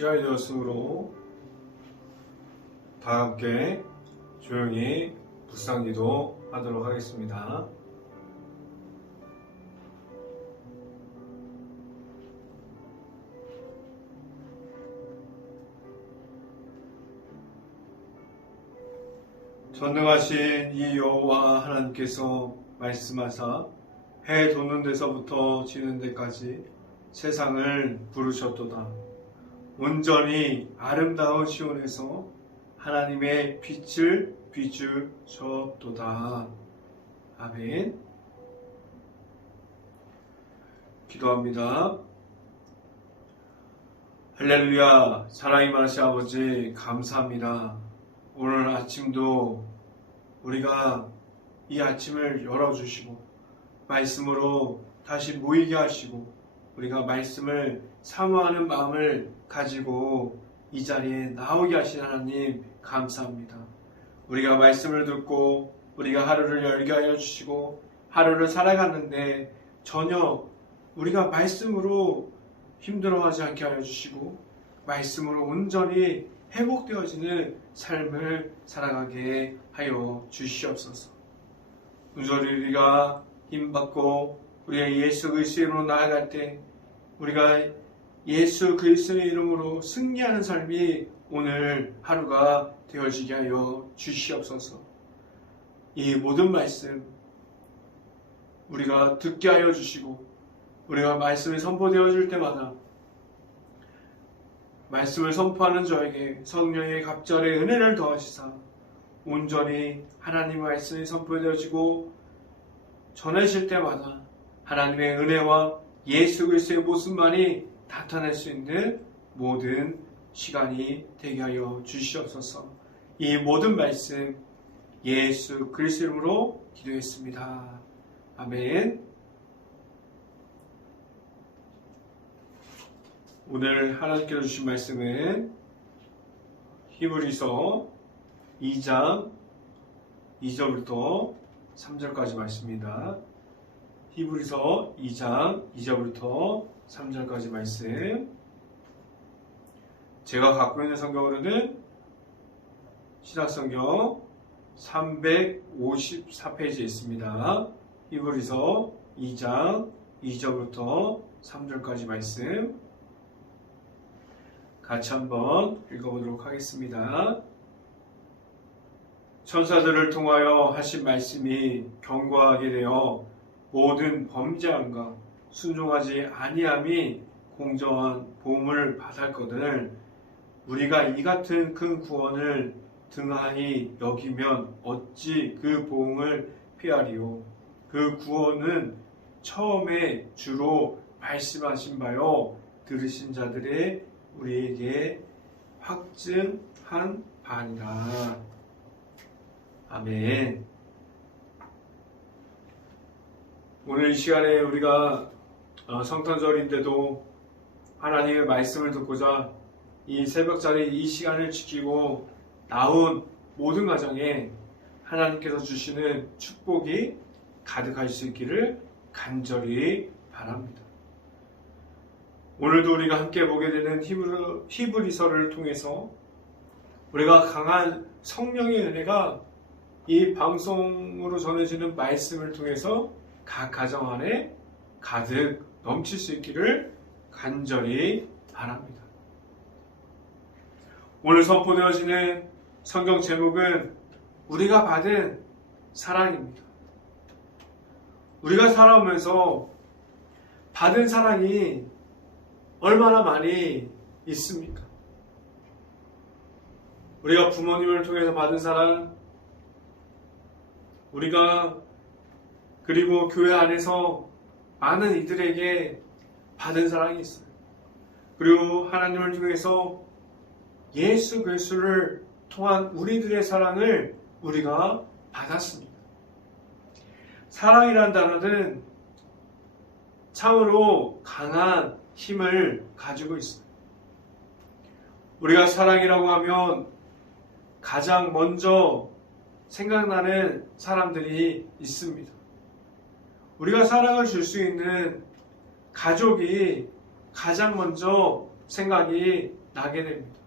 시간이 되었으므로 다 함께 조용히 묵상기도 하도록 하겠습니다. 전능하신 이 여호와 하나님께서 말씀하사 해 돋는 데서부터 지는 데까지 세상을 부르셨도다. 온전히 아름다운 시온에서 하나님의 빛을 비추셨도다. 아멘. 기도합니다. 할렐루야. 사랑이 많으신 아버지 감사합니다. 오늘 아침도 우리가 이 아침을 열어주시고 말씀으로 다시 모이게 하시고 우리가 말씀을 사모하는 마음을 가지고 이 자리에 나오게 하신 하나님 감사합니다. 우리가 말씀을 듣고 우리가 하루를 열게 하여 주시고 하루를 살아갔는데 전혀 우리가 말씀으로 힘들어하지 않게 하여 주시고 말씀으로 온전히 회복되어지는 삶을 살아가게 하여 주시옵소서. 온전히 우리가 힘받고 우리가 예수 그리스도의 이름으로 나아갈 때 우리가 예수 그리스도의 이름으로 승리하는 삶이 오늘 하루가 되어지게 하여 주시옵소서. 이 모든 말씀 우리가 듣게 하여 주시고 우리가 말씀이 선포되어질 때마다 말씀을 선포하는 저에게 성령의 갑절의 은혜를 더하시사 온전히 하나님의 말씀이 선포되어지고 전해질 때마다 하나님의 은혜와 예수 그리스도의 모습만이 나타날 수 있는 모든 시간이 되게 하여 주시옵소서. 이 모든 말씀 예수 그리스도 이름으로 기도했습니다. 아멘. 오늘 하나님께서 주신 말씀은 히브리서 2장 2절부터 3절까지 말씀입니다. 히브리서 2장 2절부터 3절까지 말씀. 제가 갖고 있는 성경으로는 신약성경 354페이지에 있습니다. 히브리서 2장 2절부터 3절까지 말씀 같이 한번 읽어보도록 하겠습니다. 천사들을 통하여 하신 말씀이 견고하게 되어 모든 범죄함과 순종하지 아니함이 공정한 보응을 받았거늘 우리가 이 같은 큰 구원을 등한히 여기면 어찌 그 보응을 피하리요. 그 구원은 처음에 주로 말씀하신 바요 들으신 자들의 우리에게 확증한 바니라. 아멘. 오늘 이 시간에 우리가 성탄절인데도 하나님의 말씀을 듣고자 이 새벽자리 이 시간을 지키고 나온 모든 가정에 하나님께서 주시는 축복이 가득할 수 있기를 간절히 바랍니다. 오늘도 우리가 함께 보게 되는 히브리서를 통해서 우리가 강한 성령의 은혜가 이 방송으로 전해지는 말씀을 통해서 각 가정 안에 가득 넘칠 수 있기를 간절히 바랍니다. 오늘 선포되어지는 성경 제목은 우리가 받은 사랑입니다. 우리가 살아오면서 받은 사랑이 얼마나 많이 있습니까? 우리가 부모님을 통해서 받은 사랑, 우리가 그리고 교회 안에서 많은 이들에게 받은 사랑이 있어요. 그리고 하나님을 통해서 예수 그리스도를 통한 우리들의 사랑을 우리가 받았습니다. 사랑이란 단어는 참으로 강한 힘을 가지고 있어요. 우리가 사랑이라고 하면 가장 먼저 생각나는 사람들이 있습니다. 우리가 사랑을 줄 수 있는 가족이 가장 먼저 생각이 나게 됩니다.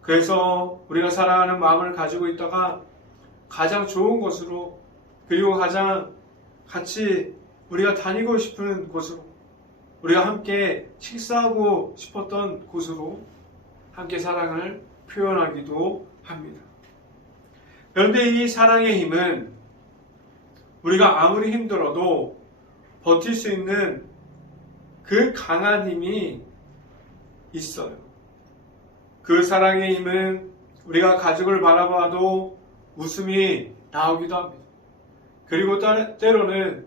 그래서 우리가 사랑하는 마음을 가지고 있다가 가장 좋은 곳으로, 그리고 가장 같이 우리가 다니고 싶은 곳으로, 우리가 함께 식사하고 싶었던 곳으로 함께 사랑을 표현하기도 합니다. 그런데 이 사랑의 힘은 우리가 아무리 힘들어도 버틸 수 있는 그 강한 힘이 있어요. 그 사랑의 힘은 우리가 가족을 바라봐도 웃음이 나오기도 합니다. 그리고 때로는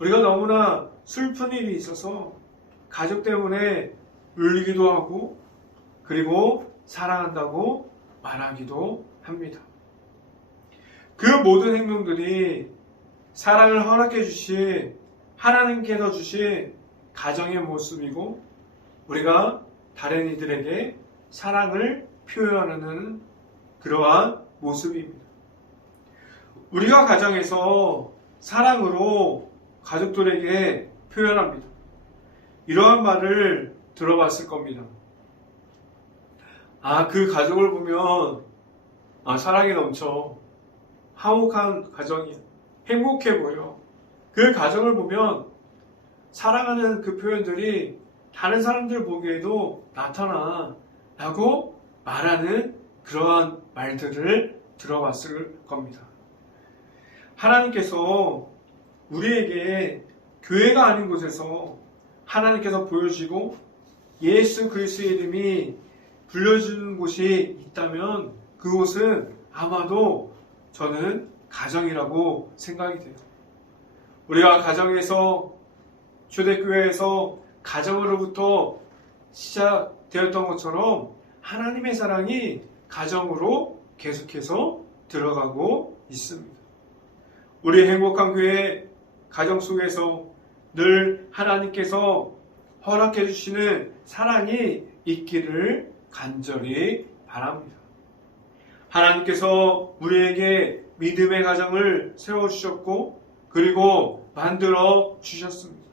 우리가 너무나 슬픈 일이 있어서 가족 때문에 울기도 하고, 그리고 사랑한다고 말하기도 합니다. 그 모든 행동들이 사랑을 허락해 주신 하나님께서 주신 가정의 모습이고, 우리가 다른 이들에게 사랑을 표현하는 그러한 모습입니다. 우리가 가정에서 사랑으로 가족들에게 표현합니다. 이러한 말을 들어봤을 겁니다. 그 가족을 보면 사랑이 넘쳐, 화목한 가정이야, 행복해 보여. 그 가정을 보면 사랑하는 그 표현들이 다른 사람들 보기에도 나타나 라고 말하는 그러한 말들을 들어봤을 겁니다. 하나님께서 우리에게 교회가 아닌 곳에서 하나님께서 보여주시고 예수 그리스도의 이름이 불려주는 곳이 있다면 그곳은 아마도 저는 가정이라고 생각이 돼요. 우리가 가정에서, 초대교회에서 가정으로부터 시작되었던 것처럼 하나님의 사랑이 가정으로 계속해서 들어가고 있습니다. 우리 행복한 교회 가정 속에서 늘 하나님께서 허락해 주시는 사랑이 있기를 간절히 바랍니다. 하나님께서 우리에게 믿음의 가정을 세워주셨고, 그리고 만들어 주셨습니다.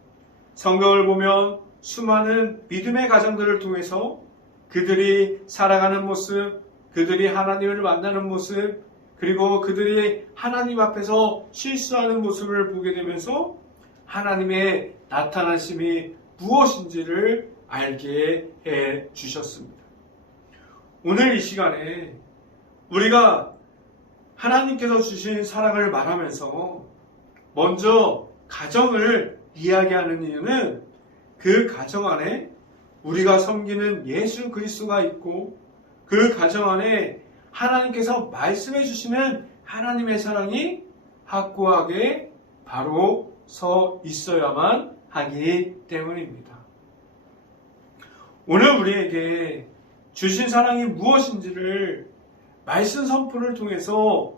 성경을 보면 수많은 믿음의 가정들을 통해서 그들이 살아가는 모습, 그들이 하나님을 만나는 모습, 그리고 그들이 하나님 앞에서 실수하는 모습을 보게 되면서 하나님의 나타나심이 무엇인지를 알게 해 주셨습니다. 오늘 이 시간에 우리가 하나님께서 주신 사랑을 말하면서 먼저 가정을 이야기하는 이유는 그 가정 안에 우리가 섬기는 예수 그리스도가 있고, 그 가정 안에 하나님께서 말씀해 주시는 하나님의 사랑이 확고하게 바로 서 있어야만 하기 때문입니다. 오늘 우리에게 주신 사랑이 무엇인지를 말씀 선포를 통해서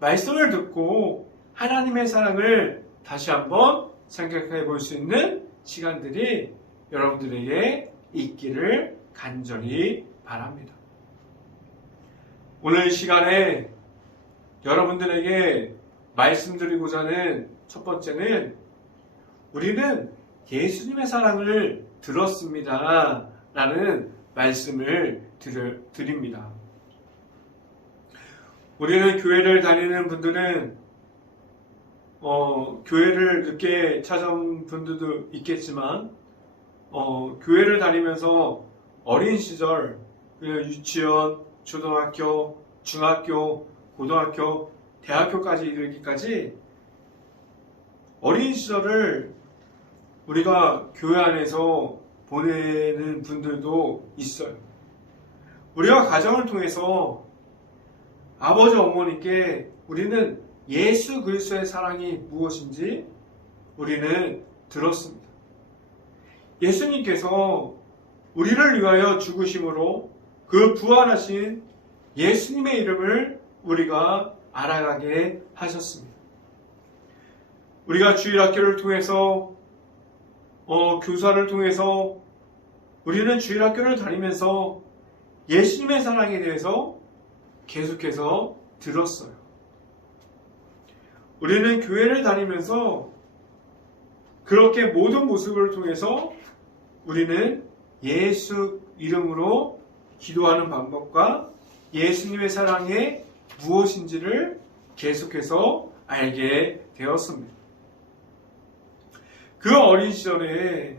말씀을 듣고 하나님의 사랑을 다시 한번 생각해 볼 수 있는 시간들이 여러분들에게 있기를 간절히 바랍니다. 오늘 시간에 여러분들에게 말씀드리고자 하는 첫 번째는 우리는 예수님의 사랑을 들었습니다 라는 말씀을 드립니다. 우리는 교회를 다니는 분들은 교회를 늦게 찾아온 분들도 있겠지만 교회를 다니면서 어린 시절, 유치원, 초등학교, 중학교, 고등학교, 대학교까지 이르기까지 어린 시절을 우리가 교회 안에서 보내는 분들도 있어요. 우리가 가정을 통해서 아버지 어머니께 우리는 예수 그리스도의 사랑이 무엇인지 우리는 들었습니다. 예수님께서 우리를 위하여 죽으심으로 그 부활하신 예수님의 이름을 우리가 알아가게 하셨습니다. 우리가 주일학교를 통해서 교사를 통해서 우리는 주일학교를 다니면서 예수님의 사랑에 대해서 계속해서 들었어요. 우리는 교회를 다니면서 그렇게 모든 모습을 통해서 우리는 예수 이름으로 기도하는 방법과 예수님의 사랑이 무엇인지를 계속해서 알게 되었습니다. 그 어린 시절에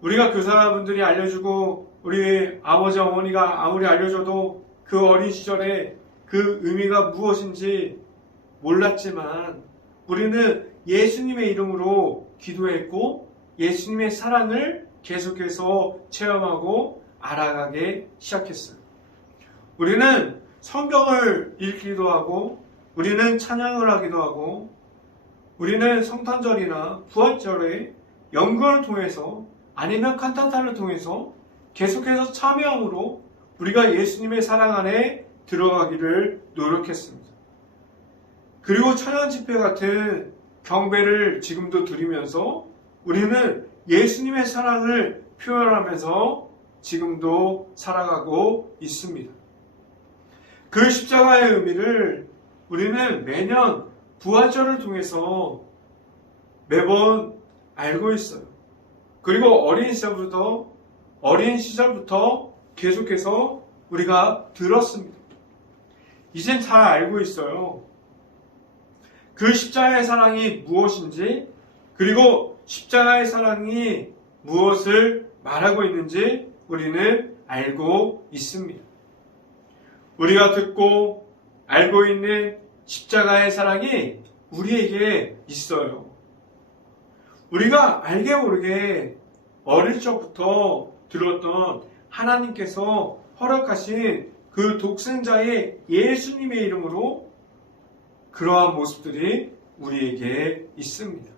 우리가 교사분들이 알려주고 우리 아버지 어머니가 아무리 알려줘도 그 어린 시절에 그 의미가 무엇인지 몰랐지만 우리는 예수님의 이름으로 기도했고 예수님의 사랑을 계속해서 체험하고 알아가게 시작했어요. 우리는 성경을 읽기도 하고 우리는 찬양을 하기도 하고 우리는 성탄절이나 부활절에 연극을 통해서 아니면 칸타타를 통해서 계속해서 참여함으로 우리가 예수님의 사랑 안에 들어가기를 노력했습니다. 그리고 천연 집회 같은 경배를 지금도 드리면서 우리는 예수님의 사랑을 표현하면서 지금도 살아가고 있습니다. 그 십자가의 의미를 우리는 매년 부활절을 통해서 매번 알고 있어요. 그리고 어린 시절부터 계속해서 우리가 들었습니다. 이젠 잘 알고 있어요. 그 십자가의 사랑이 무엇인지, 그리고 십자가의 사랑이 무엇을 말하고 있는지 우리는 알고 있습니다. 우리가 듣고 알고 있는 십자가의 사랑이 우리에게 있어요. 우리가 알게 모르게 어릴 적부터 들었던 하나님께서 허락하신 그 독생자의 예수님의 이름으로 그러한 모습들이 우리에게 있습니다.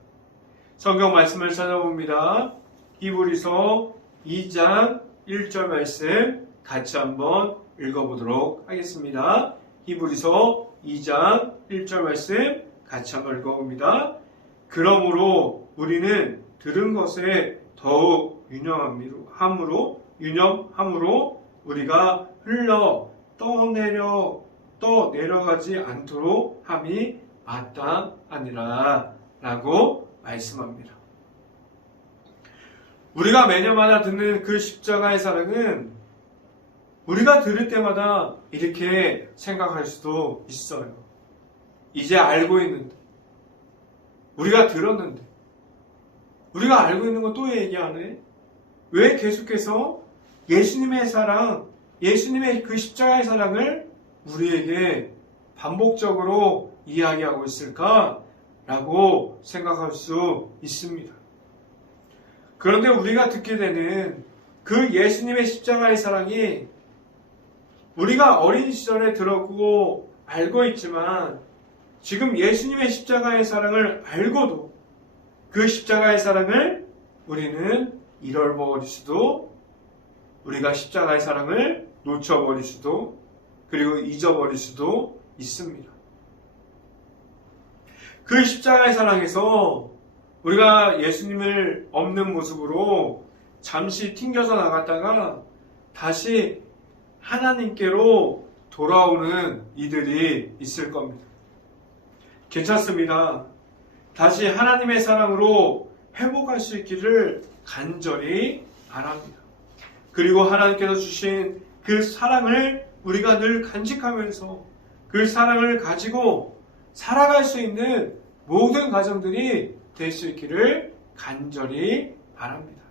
성경 말씀을 찾아봅니다. 히브리서 2장 1절 말씀 같이 한번 읽어보도록 하겠습니다. 히브리서 2장 1절 말씀 같이 한번 읽어봅니다. 그러므로 우리는 들은 것에 더욱 유념함으로 우리가 흘러 떠내려가지 않도록 함이 마땅하니라 라고 말씀합니다. 우리가 매년마다 듣는 그 십자가의 사랑은 우리가 들을 때마다 이렇게 생각할 수도 있어요. 이제 알고 있는데, 우리가 들었는데, 우리가 알고 있는 건 또 얘기하네? 왜 계속해서 예수님의 사랑, 예수님의 그 십자가의 사랑을 우리에게 반복적으로 이야기하고 있을까? 라고 생각할 수 있습니다. 그런데 우리가 듣게 되는 그 예수님의 십자가의 사랑이 우리가 어린 시절에 들었고 알고 있지만 지금 예수님의 십자가의 사랑을 알고도 그 십자가의 사랑을 우리는 잃어버릴 수도, 우리가 십자가의 사랑을 놓쳐버릴 수도, 그리고 잊어버릴 수도 있습니다. 그 십자가의 사랑에서 우리가 예수님을 없는 모습으로 잠시 튕겨져 나갔다가 다시 하나님께로 돌아오는 이들이 있을 겁니다. 괜찮습니다. 다시 하나님의 사랑으로 회복할 수 있기를 간절히 바랍니다. 그리고 하나님께서 주신 그 사랑을 우리가 늘 간직하면서 그 사랑을 가지고 살아갈 수 있는 모든 가정들이 될 수 있기를 간절히 바랍니다.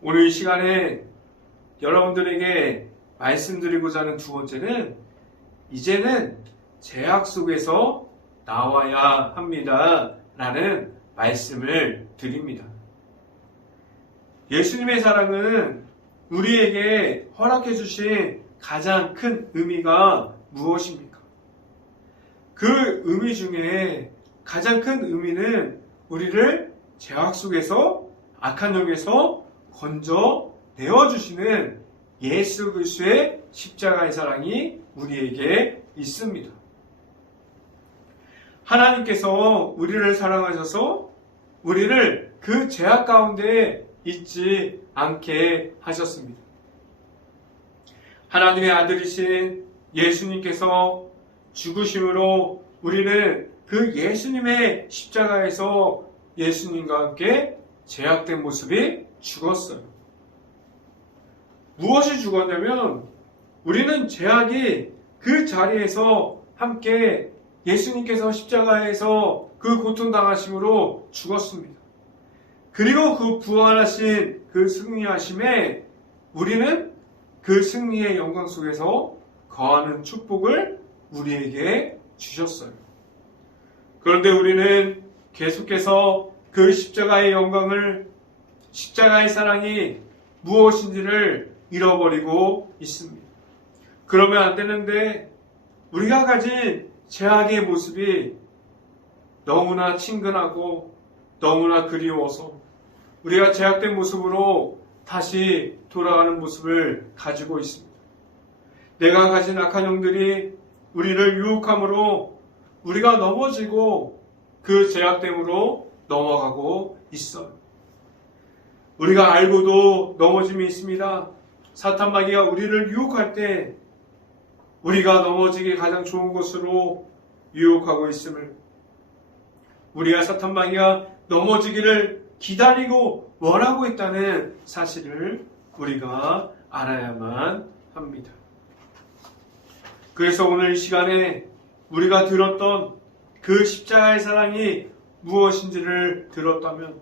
오늘 이 시간에 여러분들에게 말씀드리고자 하는 두 번째는 이제는 제약 속에서 나와야 합니다. 라는 말씀을 드립니다. 예수님의 사랑은 우리에게 허락해 주신 가장 큰 의미가 무엇입니까? 그 의미 중에 가장 큰 의미는 우리를 죄악 속에서 악한 영에서 건져 내어주시는 예수 그리스도의 십자가의 사랑이 우리에게 있습니다. 하나님께서 우리를 사랑하셔서 우리를 그 죄악 가운데 있지 않게 하셨습니다. 하나님의 아들이신 예수님께서 죽으심으로 우리는 그 예수님의 십자가에서 예수님과 함께 죄악된 모습이 죽었어요. 무엇이 죽었냐면 우리는 죄악이 그 자리에서 함께 예수님께서 십자가에서 그 고통당하심으로 죽었습니다. 그리고 그 부활하신 그 승리하심에 우리는 그 승리의 영광 속에서 거하는 축복을 우리에게 주셨어요. 그런데 우리는 계속해서 그 십자가의 영광을, 십자가의 사랑이 무엇인지를 잃어버리고 있습니다. 그러면 안 되는데 우리가 가진 죄악의 모습이 너무나 친근하고 너무나 그리워서 우리가 죄악된 모습으로 다시 돌아가는 모습을 가지고 있습니다. 내가 가진 악한 영들이 우리를 유혹함으로 우리가 넘어지고 그 죄악됨으로 넘어가고 있어요. 우리가 알고도 넘어짐이 있습니다. 사탄 마귀가 우리를 유혹할 때 우리가 넘어지기 가장 좋은 곳으로 유혹하고 있음을, 우리가 사탄 마귀가 넘어지기를 기다리고 원하고 있다는 사실을 우리가 알아야만 합니다. 그래서 오늘 이 시간에 우리가 들었던 그 십자가의 사랑이 무엇인지를 들었다면,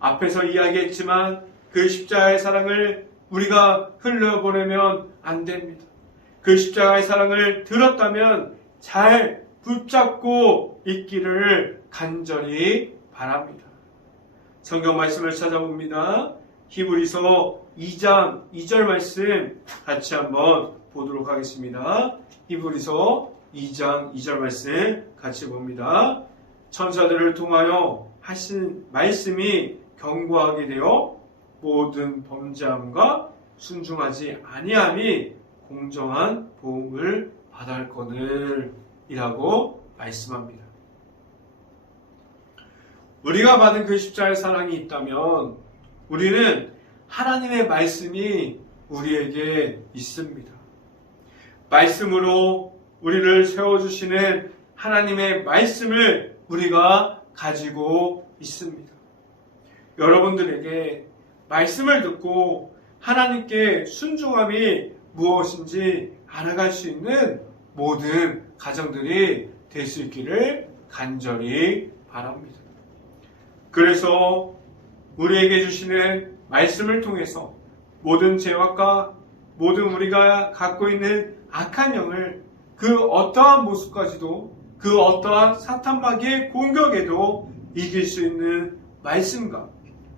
앞에서 이야기했지만 그 십자가의 사랑을 우리가 흘려보내면 안 됩니다. 그 십자가의 사랑을 들었다면 잘 붙잡고 있기를 간절히 바랍니다. 성경 말씀을 찾아봅니다. 히브리서 2장 2절 말씀 같이 한번 보도록 하겠습니다. 히브리서 2장 2절 말씀 같이 봅니다. 천사들을 통하여 하신 말씀이 견고하게 되어 모든 범죄함과 순종하지 아니함이 공정한 보응을 받을 거늘 이라고 말씀합니다. 우리가 받은 그 십자가의 사랑이 있다면 우리는 하나님의 말씀이 우리에게 있습니다. 말씀으로 우리를 세워주시는 하나님의 말씀을 우리가 가지고 있습니다. 여러분들에게 말씀을 듣고 하나님께 순종함이 무엇인지 알아갈 수 있는 모든 가정들이 될 수 있기를 간절히 바랍니다. 그래서 우리에게 주시는 말씀을 통해서 모든 죄악과 모든 우리가 갖고 있는 악한 영을 그 어떠한 모습까지도 그 어떠한 사탄 마귀의 공격에도 이길 수 있는 말씀과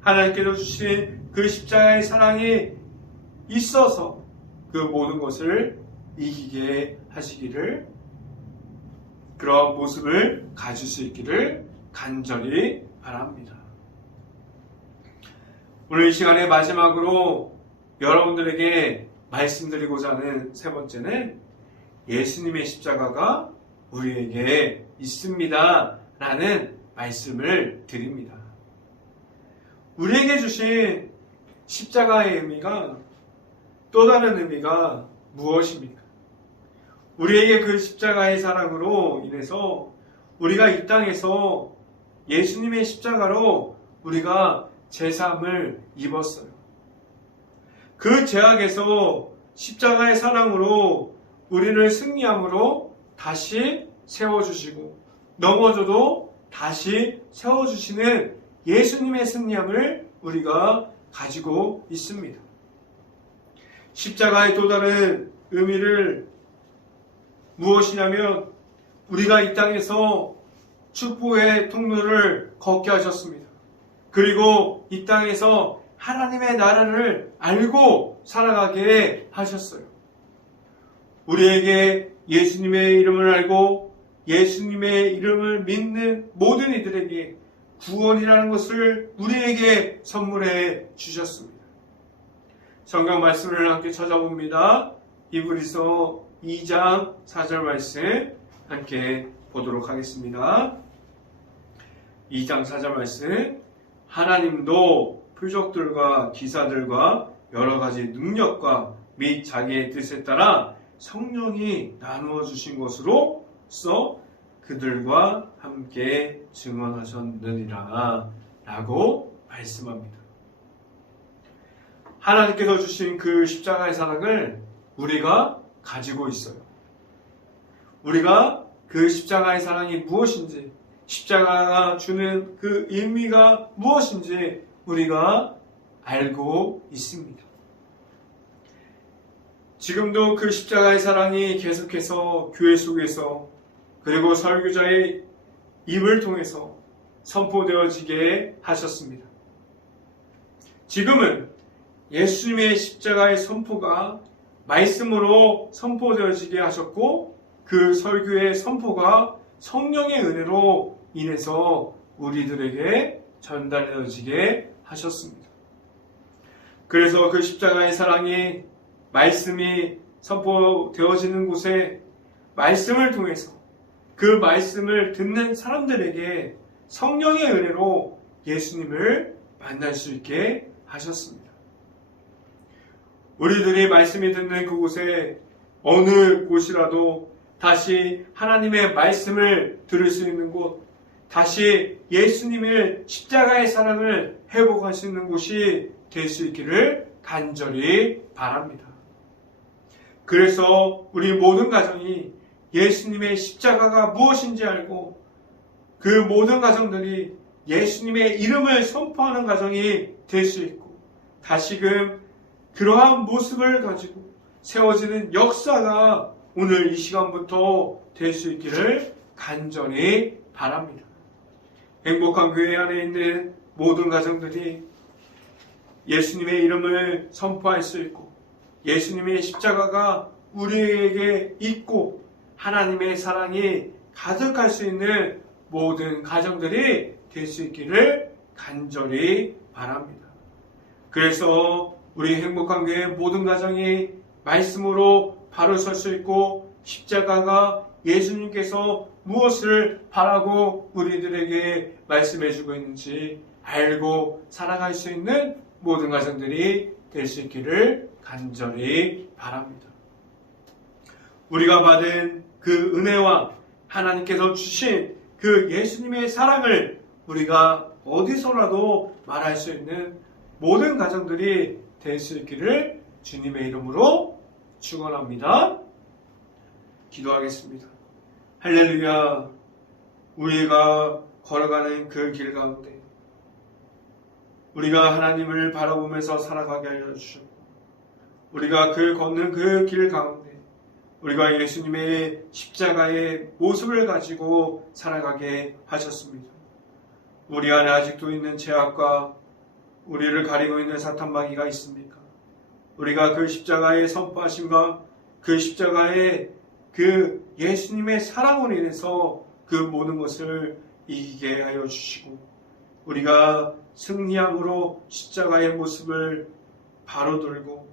하나님께서 주신 그 십자가의 사랑이 있어서 그 모든 것을 이기게 하시기를, 그런 모습을 가질 수 있기를 간절히 바랍니다. 오늘 이 시간의 마지막으로 여러분들에게 말씀드리고자 하는 세 번째는 예수님의 십자가가 우리에게 있습니다 라는 말씀을 드립니다. 우리에게 주신 십자가의 의미가, 또 다른 의미가 무엇입니까? 우리에게 그 십자가의 사랑으로 인해서 우리가 이 땅에서 예수님의 십자가로 우리가 제사함을 입었어요. 그 죄악에서 십자가의 사랑으로 우리를 승리함으로 다시 세워주시고, 넘어져도 다시 세워주시는 예수님의 승리함을 우리가 가지고 있습니다. 십자가의 또 다른 의미를 무엇이냐면, 우리가 이 땅에서 축복의 통로를 걷게 하셨습니다. 그리고 이 땅에서 하나님의 나라를 알고 살아가게 하셨어요. 우리에게 예수님의 이름을 알고 예수님의 이름을 믿는 모든 이들에게 구원이라는 것을 우리에게 선물해 주셨습니다. 성경 말씀을 함께 찾아봅니다. 히브리서 2장 4절 말씀 함께 보도록 하겠습니다. 2장 4절 말씀, 하나님도 표적들과 기사들과 여러 가지 능력과 및 자기의 뜻에 따라 성령이 나누어 주신 것으로써 그들과 함께 증언하셨느니라 라고 말씀합니다. 하나님께서 주신 그 십자가의 사랑을 우리가 가지고 있어요. 우리가 그 십자가의 사랑이 무엇인지, 십자가가 주는 그 의미가 무엇인지 우리가 알고 있습니다. 지금도 그 십자가의 사랑이 계속해서 교회 속에서 그리고 설교자의 입을 통해서 선포되어지게 하셨습니다. 지금은 예수님의 십자가의 선포가 말씀으로 선포되어지게 하셨고 그 설교의 선포가 성령의 은혜로 인해서 우리들에게 전달되어지게 하셨습니다. 그래서 그 십자가의 사랑이 말씀이 선포되어지는 곳에 말씀을 통해서 그 말씀을 듣는 사람들에게 성령의 은혜로 예수님을 만날 수 있게 하셨습니다. 우리들이 말씀이 듣는 그곳에 어느 곳이라도 다시 하나님의 말씀을 들을 수 있는 곳, 다시 예수님의 십자가의 사랑을 회복할 수 있는 곳이 될 수 있기를 간절히 바랍니다. 그래서 우리 모든 가정이 예수님의 십자가가 무엇인지 알고 그 모든 가정들이 예수님의 이름을 선포하는 가정이 될 수 있고 다시금 그러한 모습을 가지고 세워지는 역사가 오늘 이 시간부터 될 수 있기를 간절히 바랍니다. 행복한 교회 안에 있는 모든 가정들이 예수님의 이름을 선포할 수 있고 예수님의 십자가가 우리에게 있고 하나님의 사랑이 가득할 수 있는 모든 가정들이 될 수 있기를 간절히 바랍니다. 그래서 우리 행복한 교회 모든 가정이 말씀으로 바로 설 수 있고 십자가가 예수님께서 무엇을 바라고 우리들에게 말씀해주고 있는지 알고 살아갈 수 있는 모든 가정들이 될 수 있기를 간절히 바랍니다. 우리가 받은 그 은혜와 하나님께서 주신 그 예수님의 사랑을 우리가 어디서라도 말할 수 있는 모든 가정들이 될 수 있기를 주님의 이름으로 축원합니다. 기도하겠습니다. 할렐루야. 우리가 걸어가는 그 길 가운데 우리가 하나님을 바라보면서 살아가게 하여 주시고 우리가 걷는 그 길 가운데 우리가 예수님의 십자가의 모습을 가지고 살아가게 하셨습니다. 우리 안에 아직도 있는 죄악과 우리를 가리고 있는 사탄마귀가 있습니까? 우리가 그 십자가의 선포하심과 그 십자가의 그 예수님의 사랑으로 인해서 그 모든 것을 이기게 하여 주시고 우리가 승리함으로 십자가의 모습을 바로 들고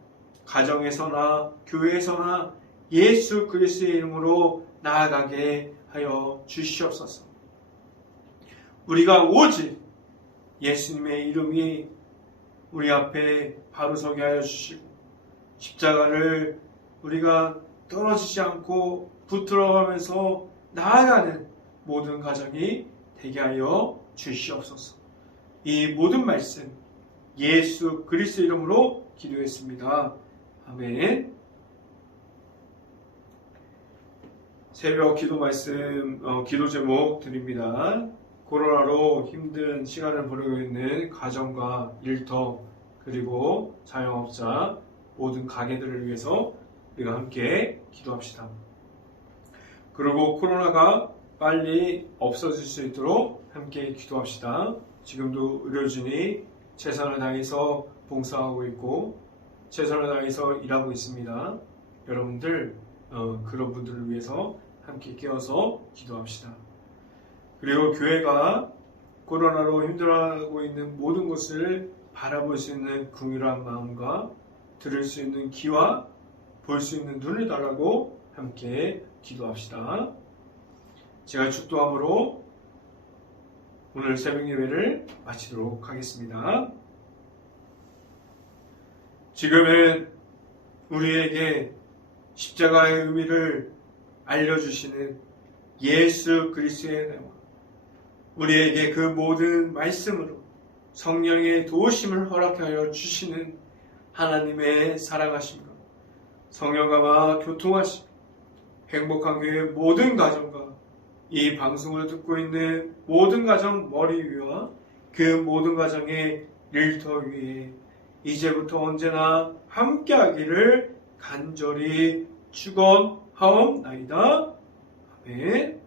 가정에서나 교회에서나 예수 그리스도의 이름으로 나아가게 하여 주시옵소서. 우리가 오직 예수님의 이름이 우리 앞에 바로 서게 하여 주시고 십자가를 우리가 떨어지지 않고 붙들어가면서 나아가는 모든 가정이 되게 하여 주시옵소서. 이 모든 말씀 예수 그리스도 이름으로 기도했습니다. 아멘. 새벽 기도 말씀, 기도 제목 드립니다. 코로나로 힘든 시간을 보내고 있는 가정과 일터 그리고 자영업자 모든 가게들을 위해서 우리가 함께 기도합시다. 그리고 코로나가 빨리 없어질 수 있도록 함께 기도합시다. 지금도 의료진이 최선을 다해서 봉사하고 있고 최선을 다해서 일하고 있습니다. 여러분들 그런 분들을 위해서 함께 깨어서 기도합시다. 그리고 교회가 코로나로 힘들어하고 있는 모든 것을 바라볼 수 있는 긍휼한 마음과 들을 수 있는 귀와 볼 수 있는 눈을 달라고 함께 기도합시다. 제가 축도함으로 오늘 새벽 예배를 마치도록 하겠습니다. 지금은 우리에게 십자가의 의미를 알려주시는 예수 그리스도의 은혜와 우리에게 그 모든 말씀으로 성령의 도우심을 허락하여 주시는 하나님의 사랑하심과 성령과와 교통하심, 행복한 교회 모든 가정과 이 방송을 듣고 있는 모든 가정 머리 위와 그 모든 가정의 일터 위에 이제부터 언제나 함께하기를 간절히 축원하옵나이다. 아멘.